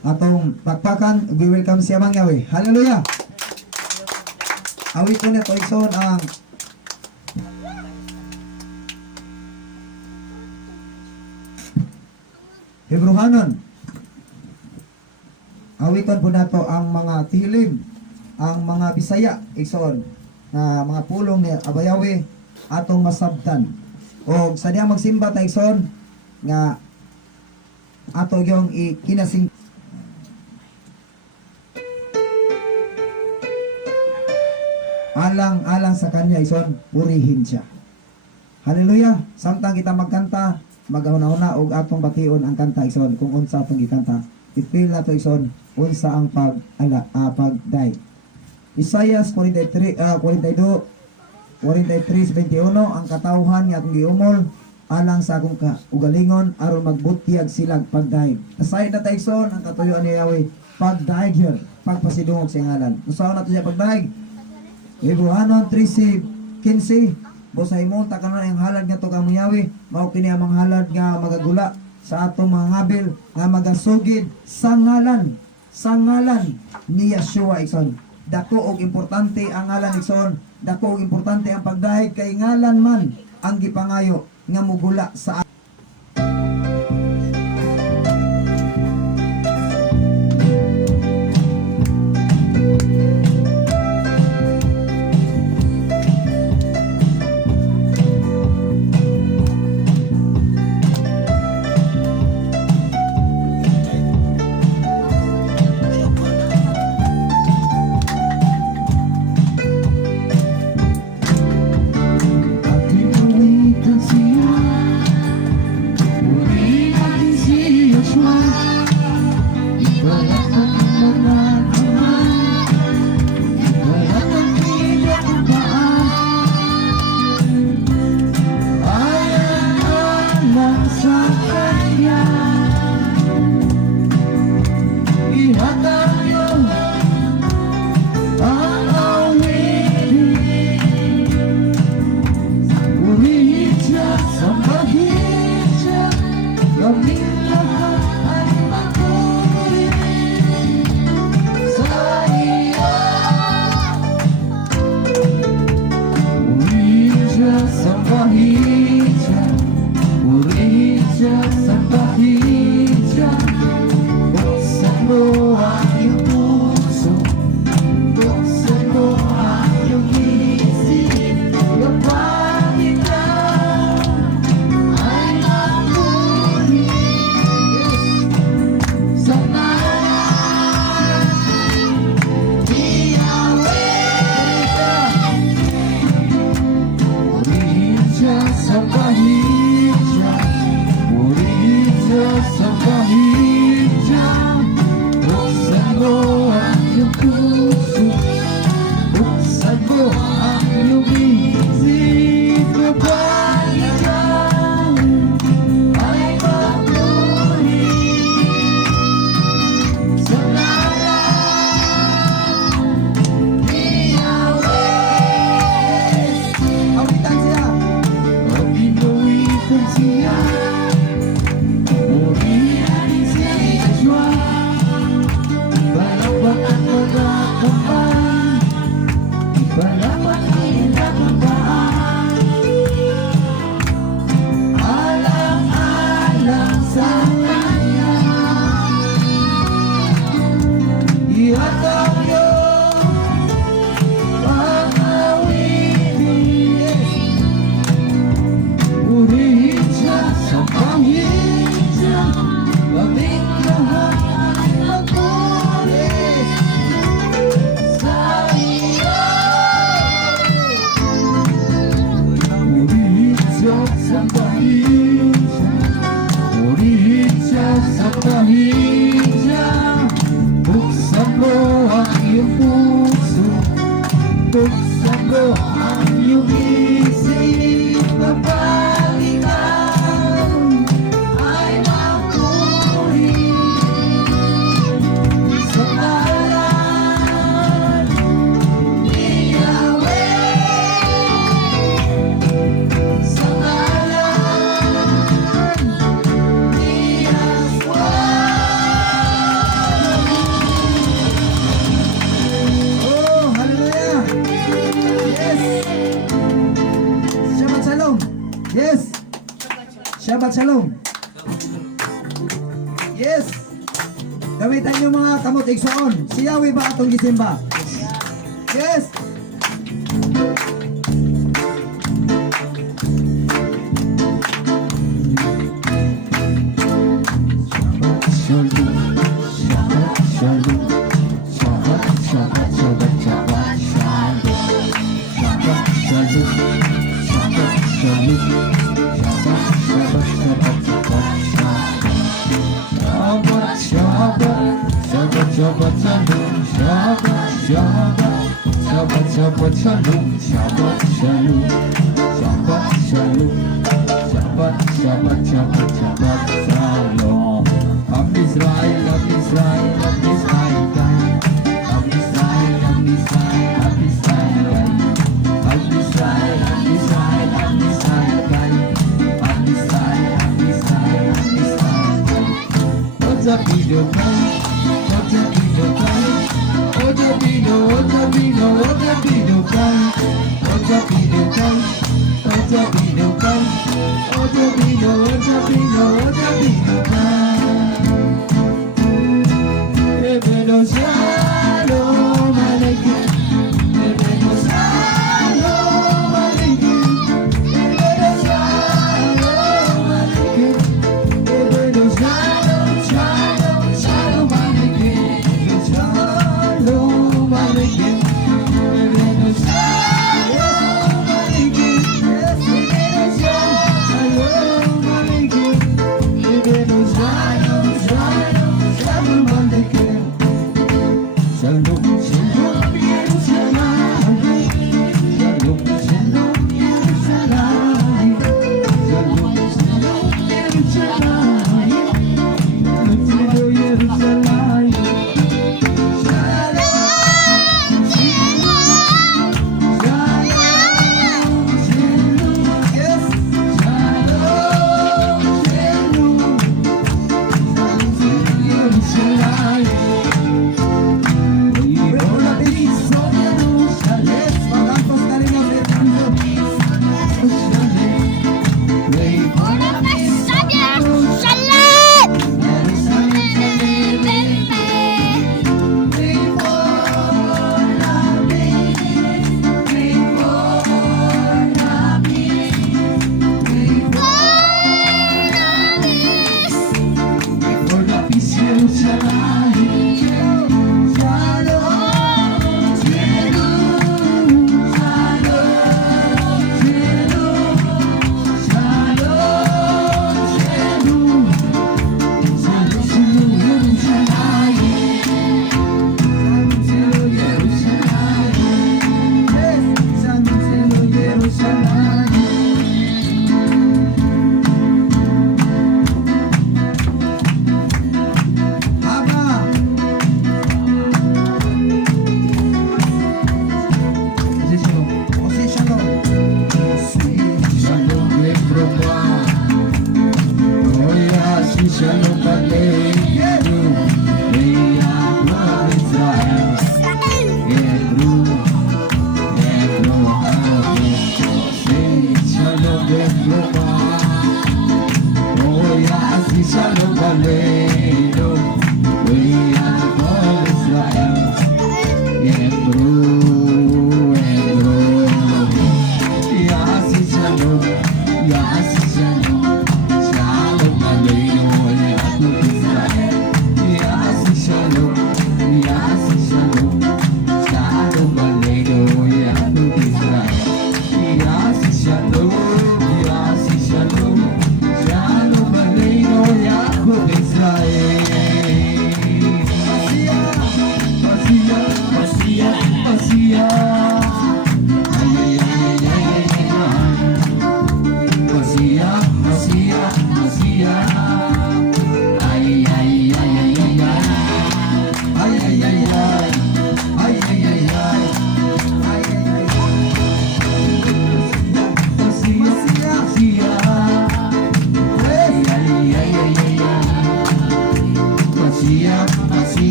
atong pakpakan, we welcome siya mangyawi. Hallelujah. Awit ko na to ison ang Hebrehanon. Awiton po nato ang mga tilim, ang mga Bisaya, ison na mga pulong ni Abayawi atong masabtan. O sa diya magsimba ta ison nga ato yung ikinasing alang sa kanya ison, purihin siya. Hallelujah. Samtang kita magkanta, maghuna-huna og atong bation ang kanta ison kung unsa atong gikanta. Ipil nato ison unsa ang pagday. Isaiah 43 42 43:21 ang katawhan nga akong giumol alang sa akong ugalingon aron magbutyag silang pagday. Aside na taigson ang katuyoan ni Yahweh pagday here pagpasidungog sa ngalan. Usaw nato siya pagday. Hebrehanon 13:15 Bosay mo takanon ang halad nga to kamo Yahweh mao kini ang mga halad nga magagula sa atong mga ngabil nga magasugid sa ngalan ni Yeshua ison. Dako og importante ang ngalan ison. Dako og importante ang pagdahig kay ngalan man ang gipangayo nga mugula sa Shabbat Shalom. Yes. Gamitan niyo mga kamot igsoon. Si Yahweh ba atong gisimba? Yes. Shabbat shalom, Shabbat shalom, Shabbat shalom, Shabbat Shabbat Shabbat Shabbat shalom. Am Israel, Am Israel, Am Israel, Am Israel, Am Israel, Am Israel, Am Israel, Am Israel, Am Israel, Am Israel, Am Israel, Am Israel. What's up, video guy? What's up, video guy? Oja Pino, Oja Pino, Oja Pino Kai, Oja Pino Kai, Oja Pino Kai, Oja Pino, Oja Pino, Oja Pino Kai. Ebeno Shalom Aleichem, Ebeno Shalom Aleichem, Ebeno Shalom Aleichem, Ebeno Shalom, Shalom, Shalom Aleichem, Shalom Aleichem, Ebeno Shalom Aleichem, Ebeno Shalom Aleichem, Ebeno Shalom, Shalom, Shalom Aleichem. Shalom, Shalom Yerushalayim, Shalom, Shalom Yerushalayim, Shalom, Shalom Yerushalayim, Shalom, Yerushalayim.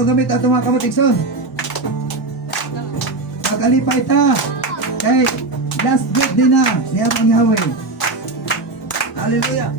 Atong gamit atong mga kamot igsoon. Pag-alipay ta. Kay last week din na niya ang Yahweh. Hallelujah.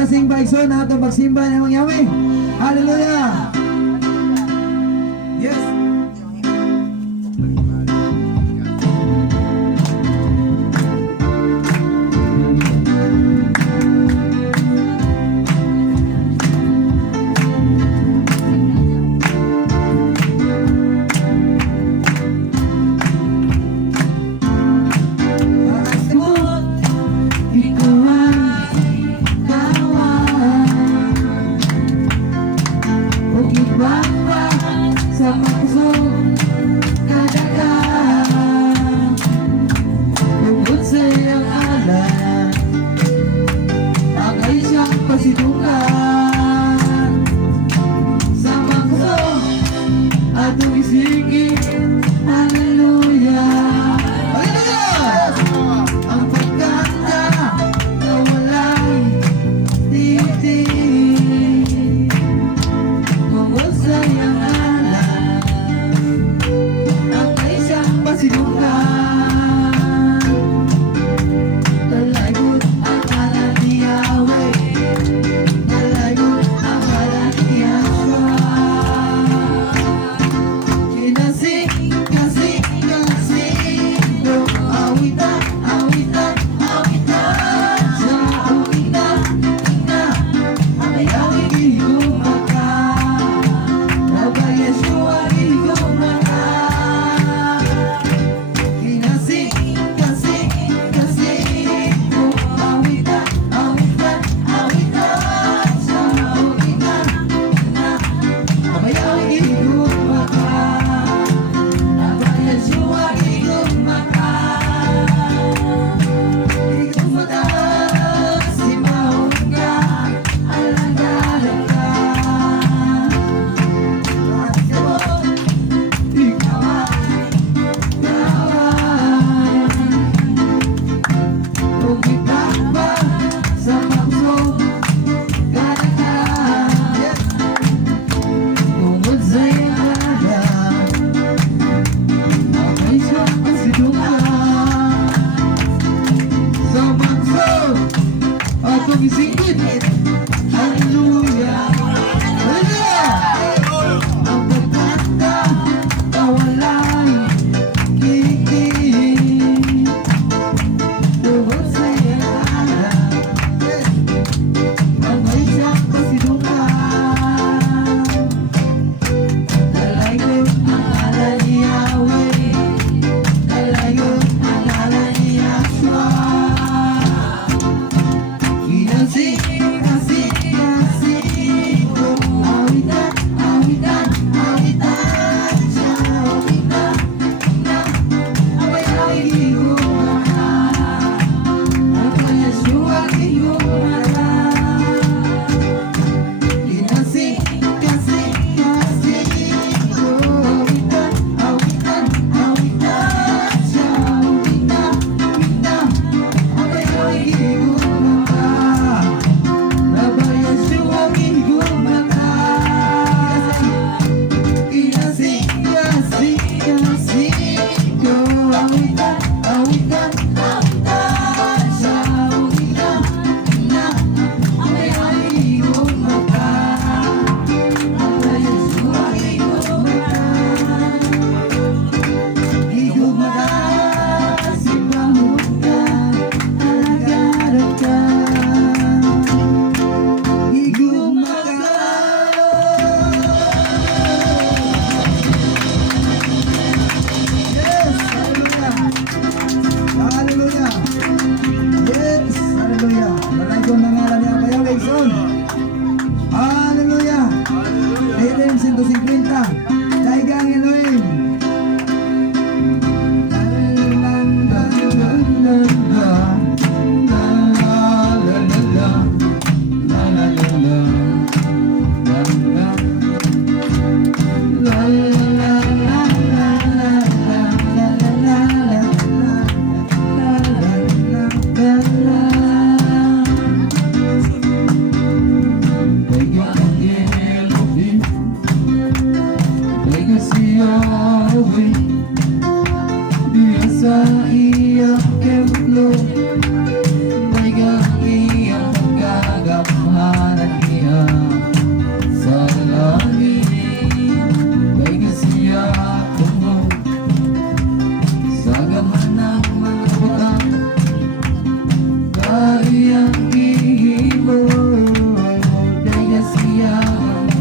Kasing baigso na atong pagsimba ng mga Yahweh. Hallelujah! Yes! sumisingit. Hallelujah. Hallelujah. Ang pagkanta, kawalay, kikinig. Tungkol sa'yo ala, magay siyang pasidukan. Dalayo ang ala ni Yahweh, dalayo ang ala ni Yahshua. Kinasing, kasing, kasing ko. Awitan, awitan, awitan siya. Awitan, na, away-away iyong mahal. Ang Yeshua iyong mahal. Kinasing, kasing, kasing ko. Awitan, awitan, awitan siya. Awitan, na, away-away iyong mahal. Aba Yeshua iyong mahal. Kinasing, kasing, kasing ko. Awitan, awitan, awitan siya. Awitan, na, away-away iyong mahal. Aba Yeshua iyong mahal. Iyong mahal, simbahon ka, alagaan ka. Iyong mahal. Yes, hallelujah. Hallelujah. Yes, hallelujah. Lalay ko ng ngalan ni Abayang Leyson. Hallelujah. Elohim 150. Daigang Elohim. Sa iyang templo, dahigang iyang pagkagamhanan niya sa langit. Dahigang siya tungo sa gaman ng mga butang, kaiyang ihimo. Dahigang siya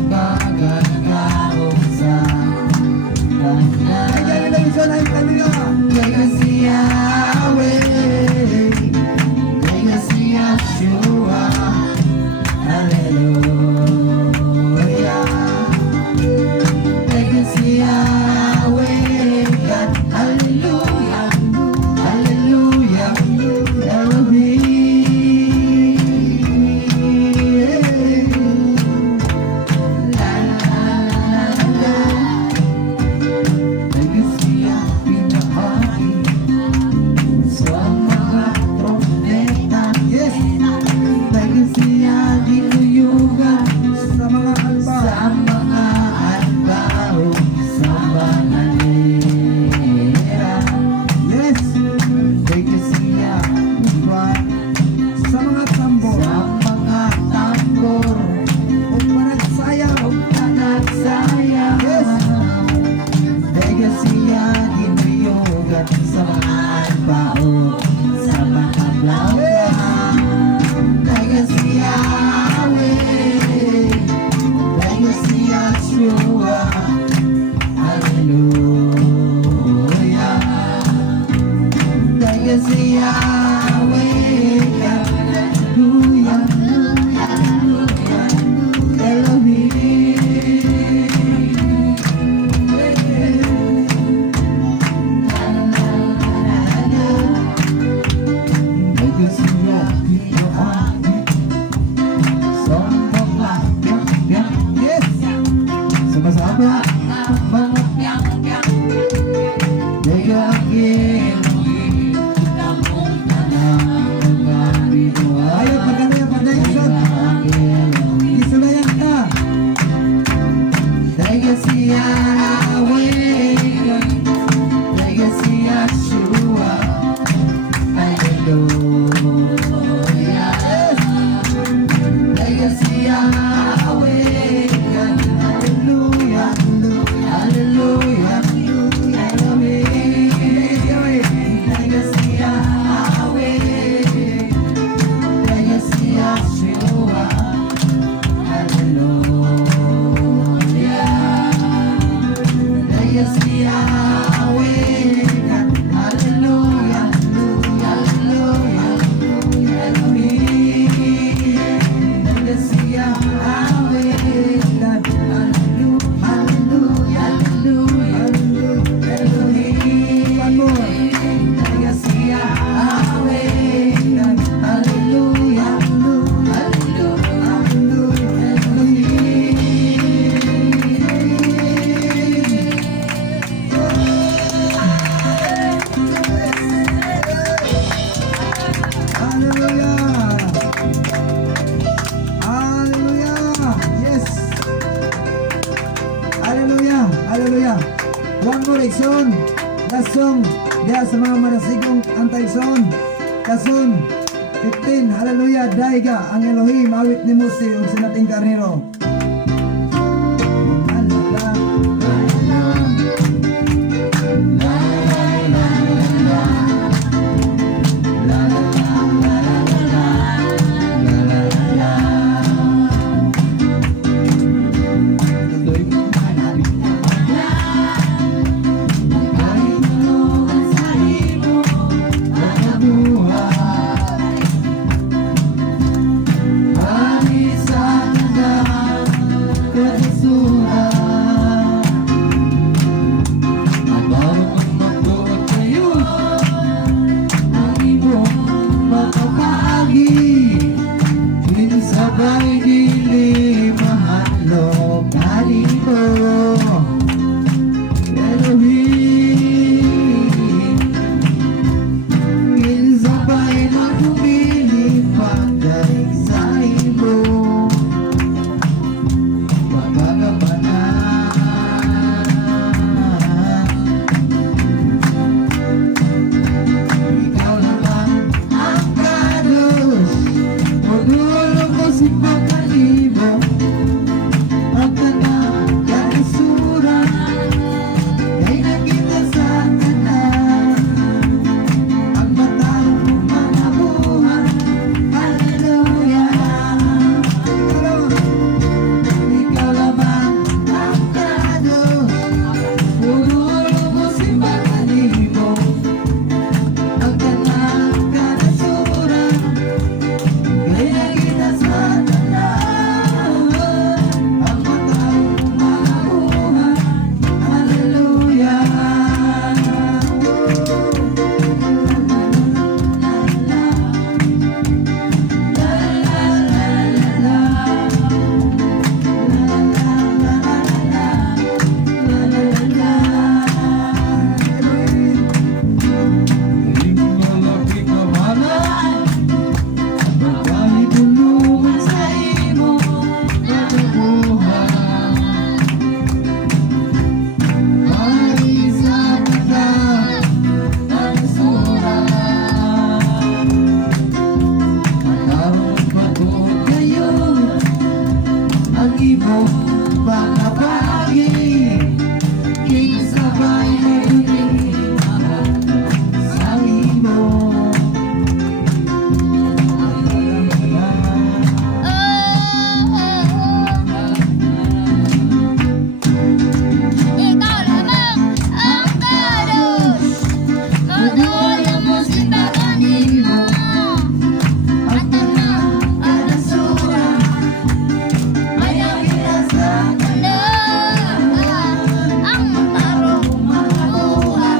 kagagawang sa langit. Daigang Leyson, hallelujah. Dahigang si Yahweh, dahigang si Yahshua. Hallelujah. Dahigang si Yahweh, God. Hallelujah. Hallelujah. Elohim. La la la la. Dahigang siya pinahagi sa mga trompeta. Yes, Dahigang siya dinuyugan sa mga alba. sa mga albaw, sa banalera. Yes, Dahigang siya uban sa mga tambor. sa mga tambor, O panagsayaw. nagsayaw. Yes. Dahigang siya dinuyugan sa mga albaw, sa mga blauga. Dahigang si Yahweh, dahigang si Yahshua. Hallelujah. Dahigang si Yahweh, hallelujah. Hallelujah. Yes, Sama-sama mga ayaw pagkano yan, pagkano sa mga manasigong antaigsoon. Kasun 15, hallelujah, daiga ang Elohim, awit ni Mose ug sa nating karnero. Sabay dili mahalo kalimo Elohim Kinsabay na pumili pagay sa imo Ikaw naman ang kados Modulo mo si Pagkalibo Ang tanang kaisuran Kay nakita sa tanan Ang batang mga buhay Hallelujah Ikaw lamang ang kados Modulo mo si Pagkalibo Ang tanang kaisuran Kay nakita sa tanan Ang batang mga buhay Hallelujah Malaki ka manan Magkahit tulungan sa imo Pagkabuhay Ay sa taga Ang surat Magkaroon patuod kayo Ang imong pangabagi Kinsabay na lumihan sa imo Ikaw lamang ang kados Modulo mo si Pagkalibo Ang tanang kalisuran May nakita sa tanan Ang tarong mga buhay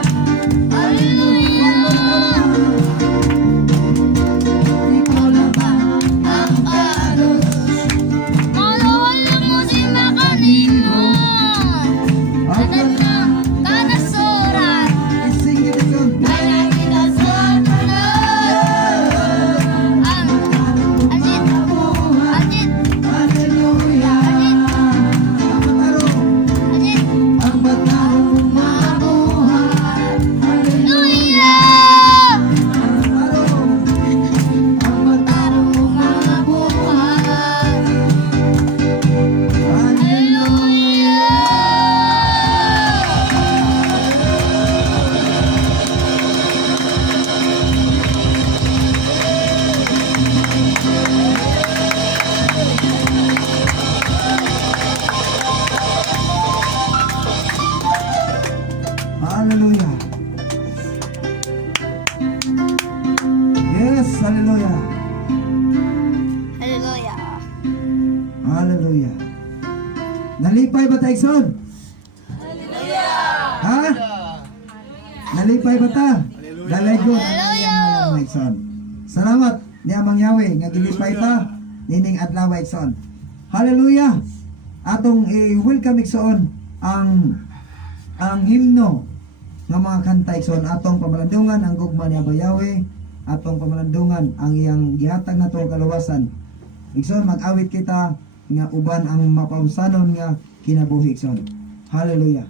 Hallelujah Ikaw lamang Ang kados Modulo mo si Pagkalibo Ang tanang kalisuran Ising it yun. May nakita sa tanan Ang Ajit Hallelujah Ajit Ang batang mga buhay Hallelujah Ang batang mga buhay Hallelujah. Yes, hallelujah. Hallelujah Hallelujah. Nalipay ba tayo, son? Ha? Nalipay ba ta? Dalaygon ang iyang mga son. Salamat ni Amang Yahweh nga gilipay ta nining adlaw son. Hallelujah. Atong i-welcome son ang himno nga mga kanta son atong pamalandungan ang gugma ni Abba Yahweh, atong pamalandungan ang iyang gihatag nato kaluwasan. Igsoon mag-awit kita nga uban ang mapaunsanon nga kinabuhi igsoon. Hallelujah.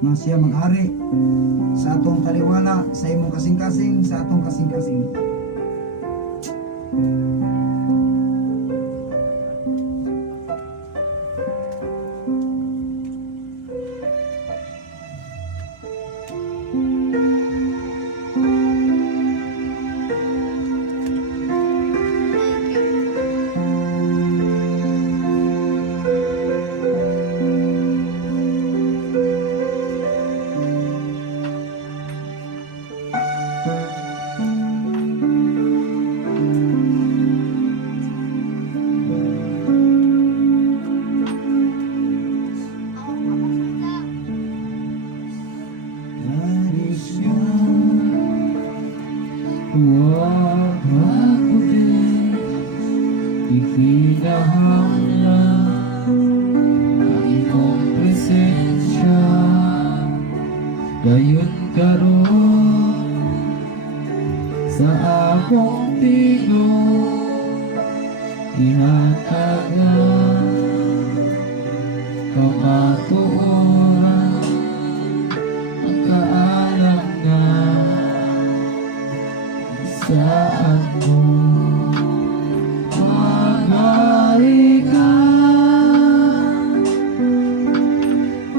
na siya mag-ari sa atong taliwala, sa imong kasing-kasing, sa atong kasing-kasing. Huwag ako din ikinahanglan ang iyong presensya. Gayon karon sa akong tingog, ihatagan kamatuoran ang kaalangan saan mo magari ka.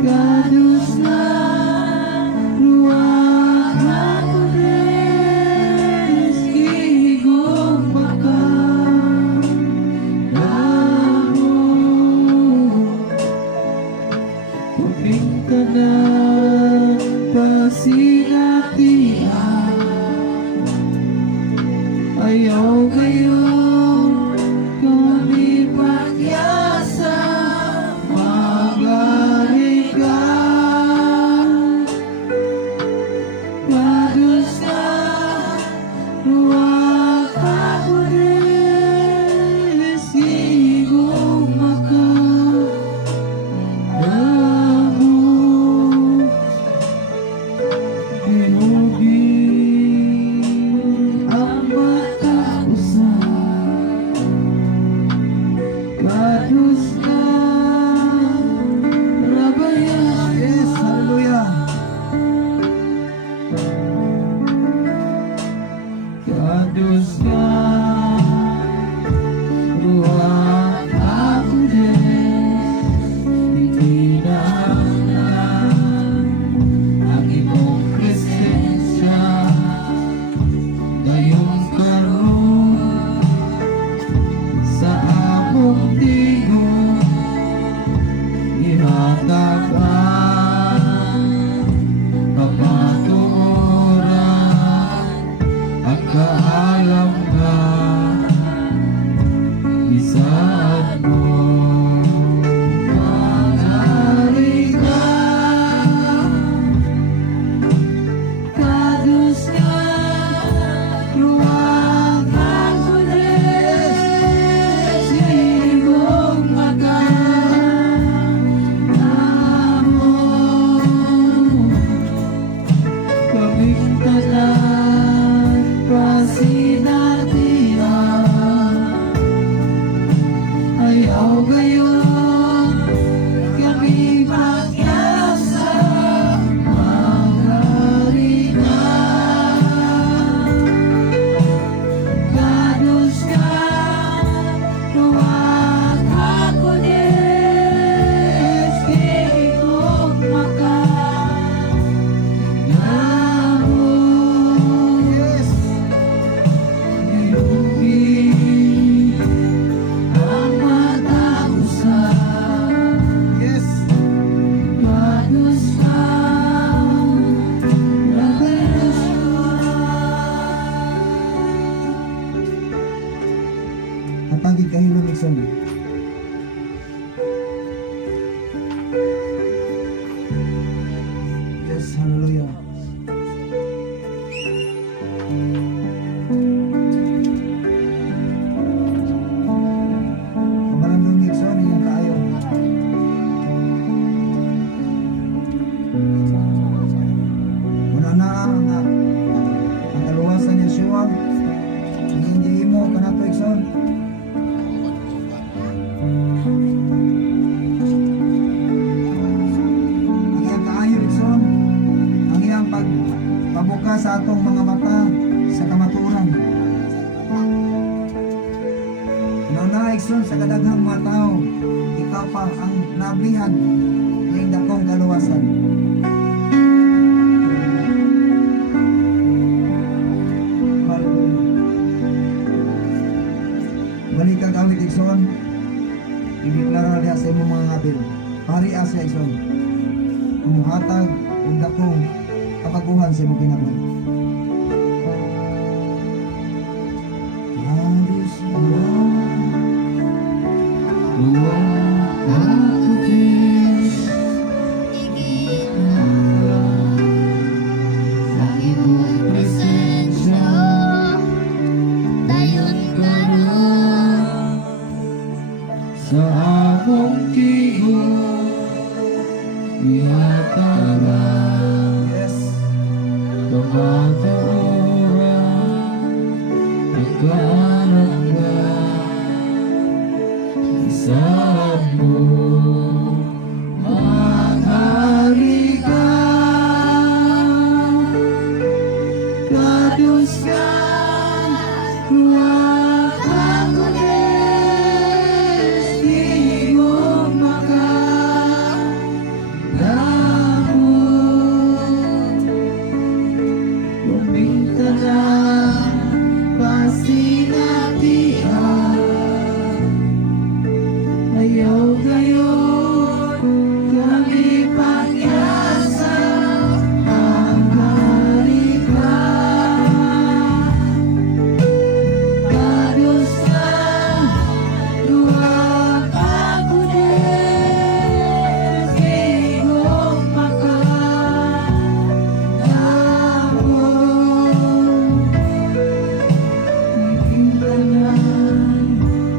Gadus na ruang ako rin igong maka namo tubing ka na pasinatian. Ayaw ngayon kami pagyasa, magari ka. Padus na ruwag ako rin sigong makadamo. Tinubig ang mata ko sa sa atong mga mata sa kamaturan. Naigsoon sa kadaghang mga tao, ikaw pa ang nablihan ng dakong kaluwasan. Hallelujah. Balik kang awit igsoon, ideklara niya sa imong mga ngabil. Pari asya igsoon, umuhatag ang dakong kapaguhan sa imong kinabuhi. Sa among tingog ihatagan Yes. kamatuoran ikaaranggan isaan mo maghari ka kadus ka luwag ako di mo makadamo lumintanan pasinatian ayaw gayon kami pagyasa ang harika kadus ka luwag ako di mo makadamo lumintanan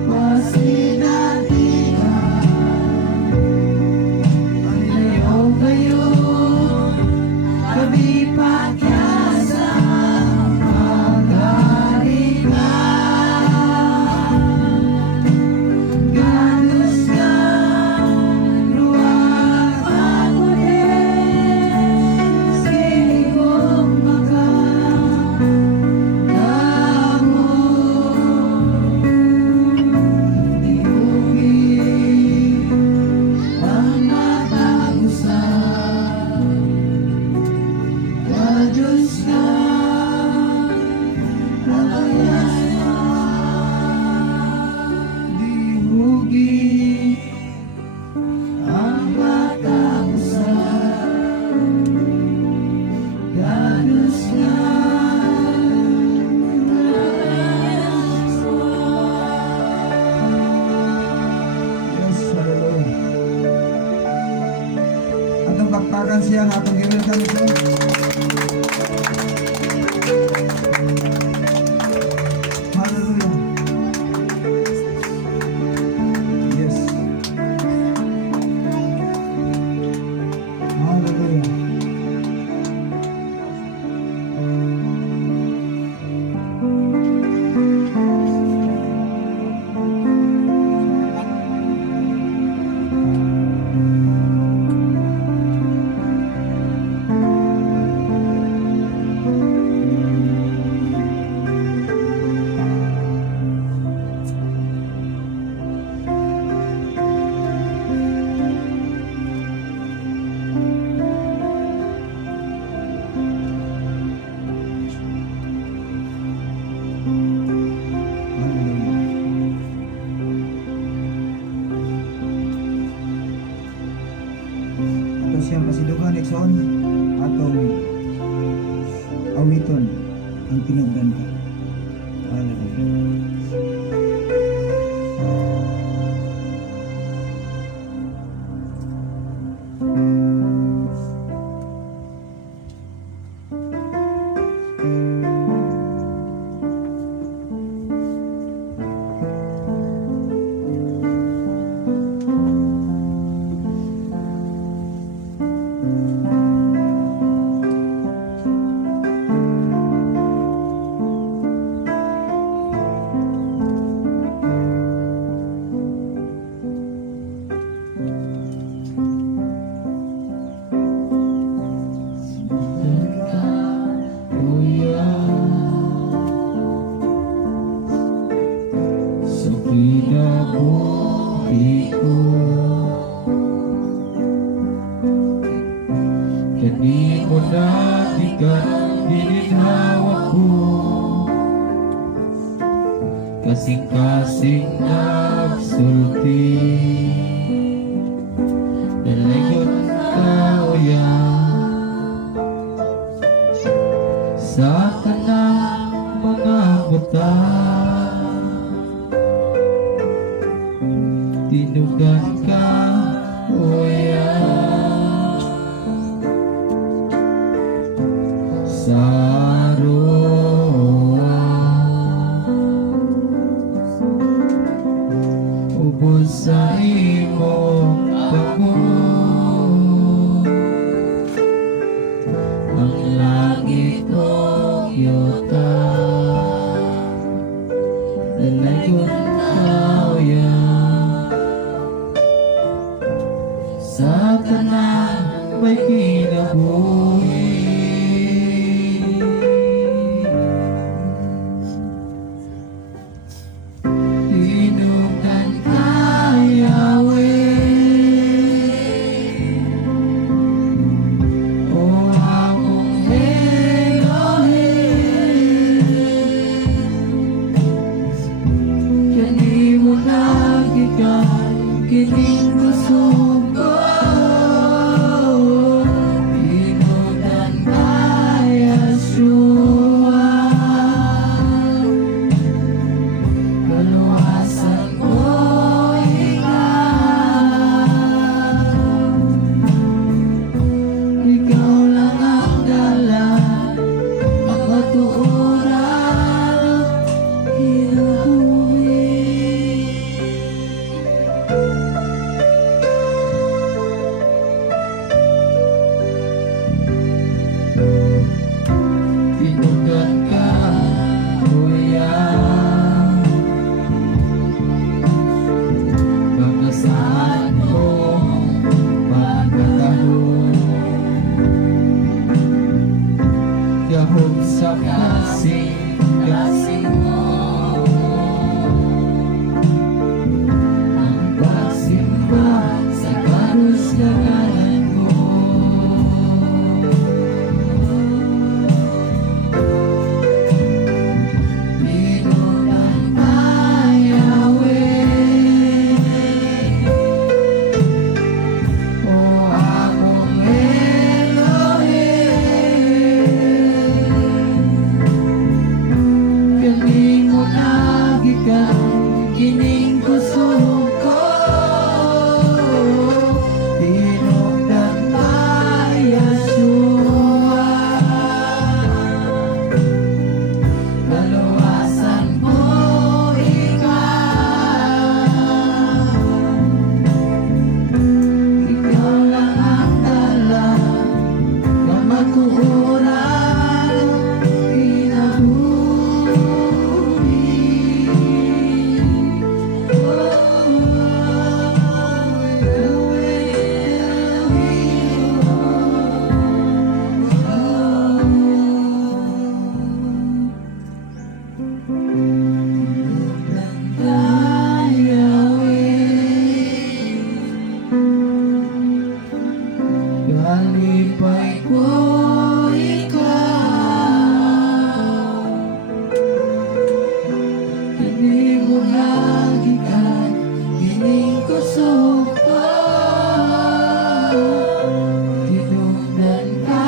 pasinatian ayaw gayon kami pagyasa ang harika kadus ka luwag ako di mo makadamo diugin ang matagusan kadus ka diugin ang matagusan kadus ka Yes, hallelujah. Atong baktakan siya nga atong i-welcome siya. Hallelujah. Yes. Hallelujah. Ito siyang pasidugan ikson atong awiton ang tinugdan ka. Hallelujah. Kani mo na ikan dininhawa ko, kasing-kasing nagsulti, dalayon ka uya sa tanang mga buta. Tinugan ka uya sa roa, ubos sa imong pamon, ang langit o yuta, dalayon ka uya sa tanang may kinabuhi. Tinugan ka, Yahweh, o akong Elohim. Kani mo nagikan, kining gusto ko. Tinugan ka, Yeshua, kaluwasan ko ikaw lang ang dalan, ang matuoran, kinabuhi. Tinugan ka, Kuya, pagkasaan ko pagkatahon, gahom sa kasing mo, ang pagsimba sa karus na ngalan mo. Tinugan ka, Yahweh, o akong Elohim. Kani mo nagikan, kining gusto ko. Tinugan ka, Yeshua, kaluwasan mo ikaw. Ikaw lang ang dalan, ang matuoran, kinabuhi. Kalipay ko ikaw, hindi mo nagikan, hining ko suko. Tinugdan ka,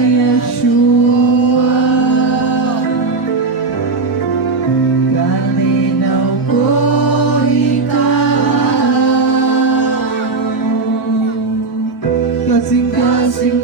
Yeshua, kalinaw ko ikaw, kasing-kasing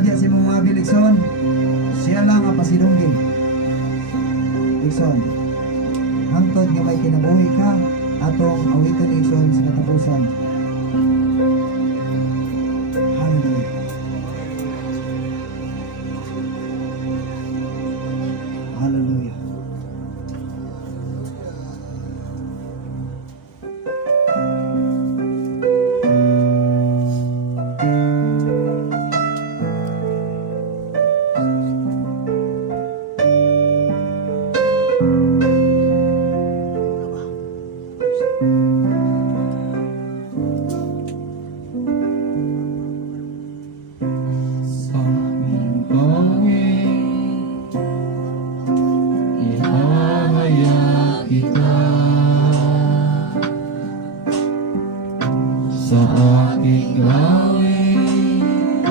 diya si mong mga biligson, siya lang ang pasidunggi. Igson, hangtod nga may kinabuhi ka, atong awiton igson sa katapusan. Hallelujah. Hallelujah. Sa aming gawin, ihahaya kita. Sa aking gawin,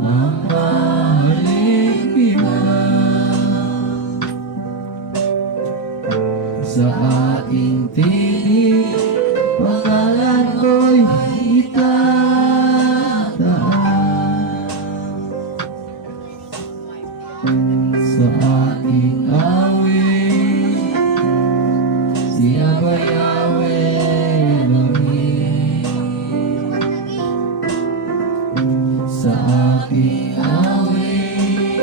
mamahalin kita. Sa aking tinig, pangalan ko'y itataan. Sa aking awit, siya ba Yahweh Elohim? Sa aking awit,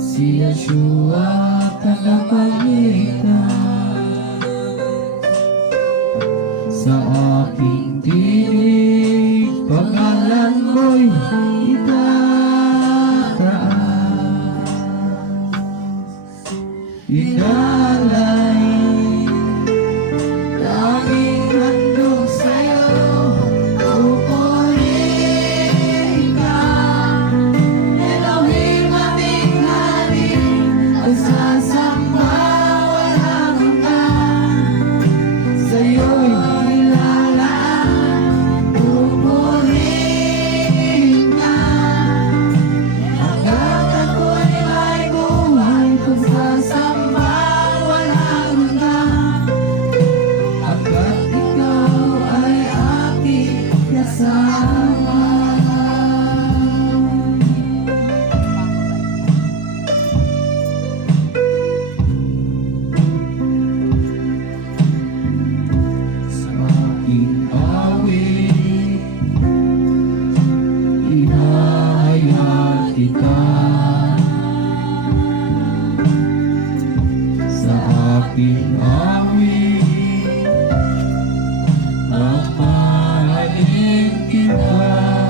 si Yeshua tagapagligtas. Sa aking tinig, pangalan mo'y itataas. Idalay, tanging handog sa'yo, pupurihin ka. Elohim aming hari, ang sasamba walang hanggan. Sa'yo'y nilalaan, pupurihin ka. Hanggang ako'y may buhay, kung sasamba walang hanggan. Hanggat ikaw ay aking kasama. Sa aking awit, ihahayag kita. Sa aking awit, mamahalin kita.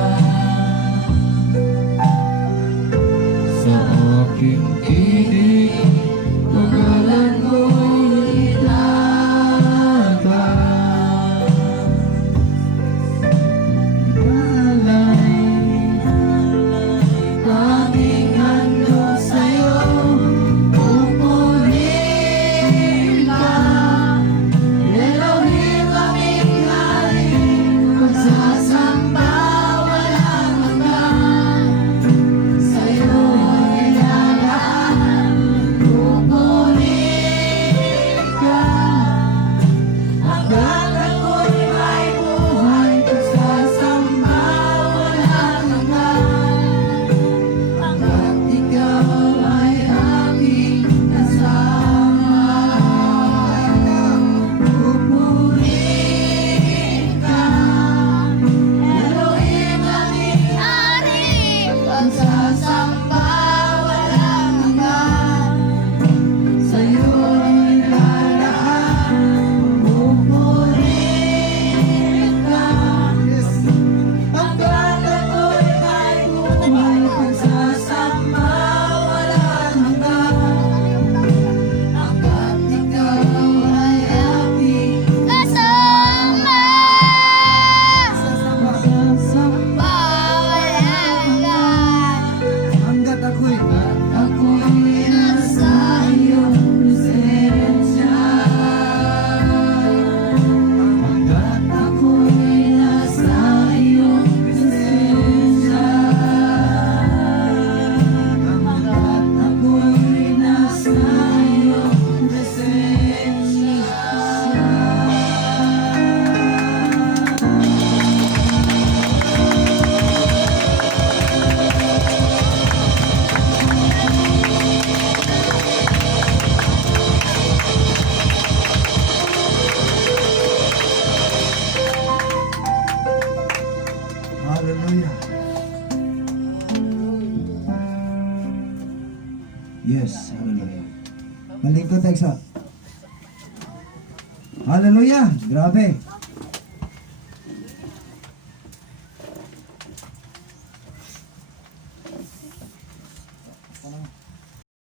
Malingkod tayo sa. Hallelujah! Grabe.